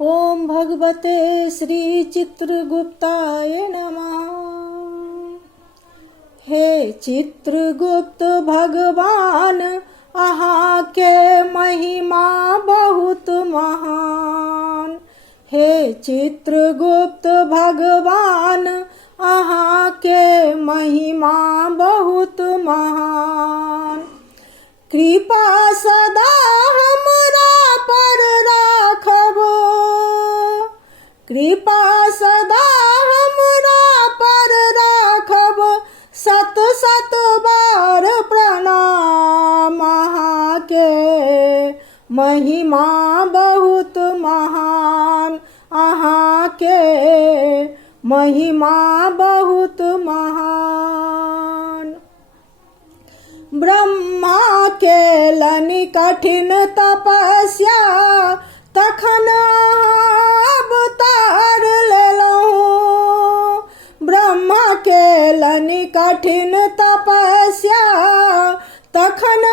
ओम भगवते श्री चित्रगुप्ताय नमः। हे चित्रगुप्त भगवान, अहाँ के महिमा बहुत महान। हे चित्रगुप्त भगवान, अहाँ के महिमा बहुत महान। कृपा सदा हमरा पर राखबो, कृपा सदा हमरा पर राखब। सत सत बार प्रणाम, अहाँ के महिमा बहुत महान। अहाँ के महिमा बहुत महान। ब्रह्मा केलनि कठिन तपस्या, तखन अवतार लेलहुँ। ब्रह्मा केलनि कठिन तपस्या, तखन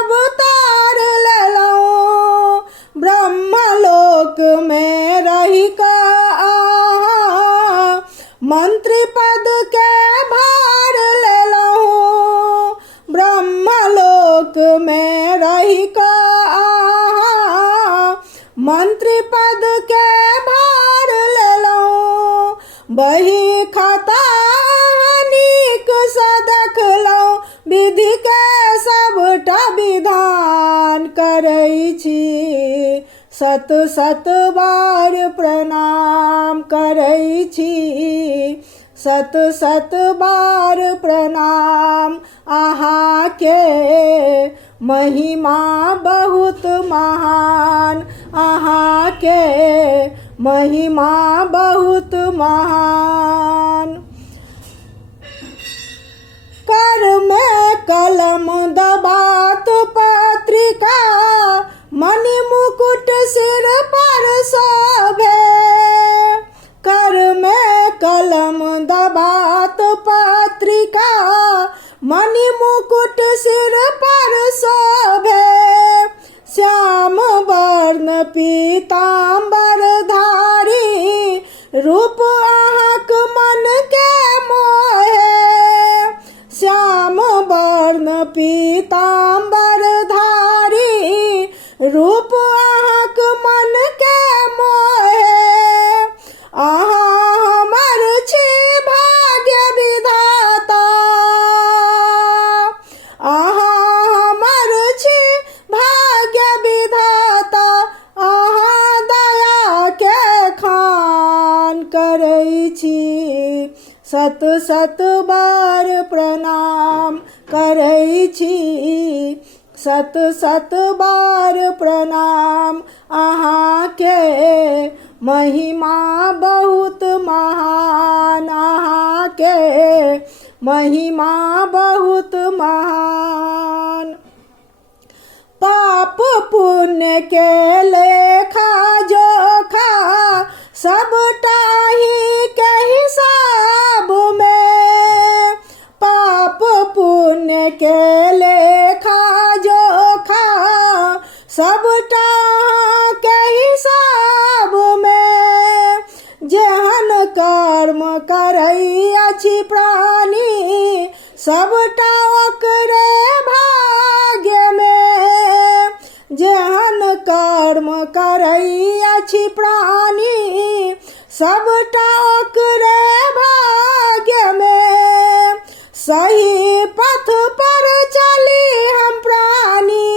अवतार लेलहुँ। ब्रह्मलोक में रहि कऽ मंत्री पद के भार लेलहुँ। ब्रह्मलोक में रहि कऽ मंत्री पद के भार लेलहुँ। बही खाता नीक सँ देखलहुँ, विधि के सबटा विधान करै छी। सत सत बार प्रणाम करै छी। सत सत बार प्रणाम, अहाँ के महिमा बहुत महान। अहाँ के महिमा बहुत महान। कर में कलम दबात पत्रिका, मणि मुकुट सिर पर शोभे। कर में कलम दबात पत्रिका, मणि मुकुट सिर पर शोभे। श्याम वर्ण पीताम्बर धारी, रूप अहाँक मन के मोहे। श्याम वर्ण पीताम्बर धारी, रूप अहाँक मन के मोहे। अहाँ हमर छी भाग्य विधाता, अहाँ हमर छी भाग्य विधाता। अहाँ दया के खान करै छी। सत सत बार प्रणाम करै छी। सत सत बार प्रणाम, अहाँ के महिमा बहुत महान। अहाँ के महिमा बहुत महान। पाप पुण्य के लेखा जोखा, सबटा ही के हिसाब में। पाप पुण्य के लेखा जोखा, सबटा के हिसाब में। जेहन कर्म करई अछि प्राणी, सबटा ओकरे भाग्य में। जेहन कर्म करई अछि प्राणी, सबटा ओकरे भाग्य में। सही पथ पर चली हम प्राणी,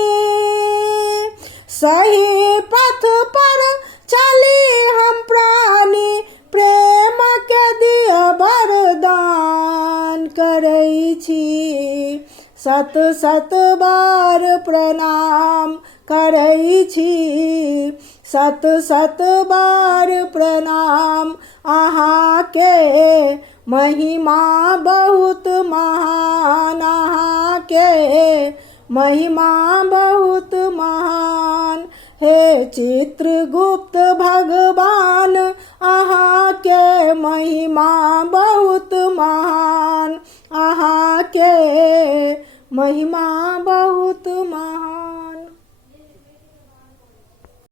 सही पथ पर चली हम प्राणी। प्रेम के दिया वरदान करै छी। सत सत बार प्रणाम करै छी। सत सत बार प्रणाम, अहाँ के महिमा बहुत महान। अहाँ के महिमा बहुत महान। हे चित्रगुप्त भगवान, अहाँ के महिमा बहुत महान। अहाँ के महिमा बहुत महान।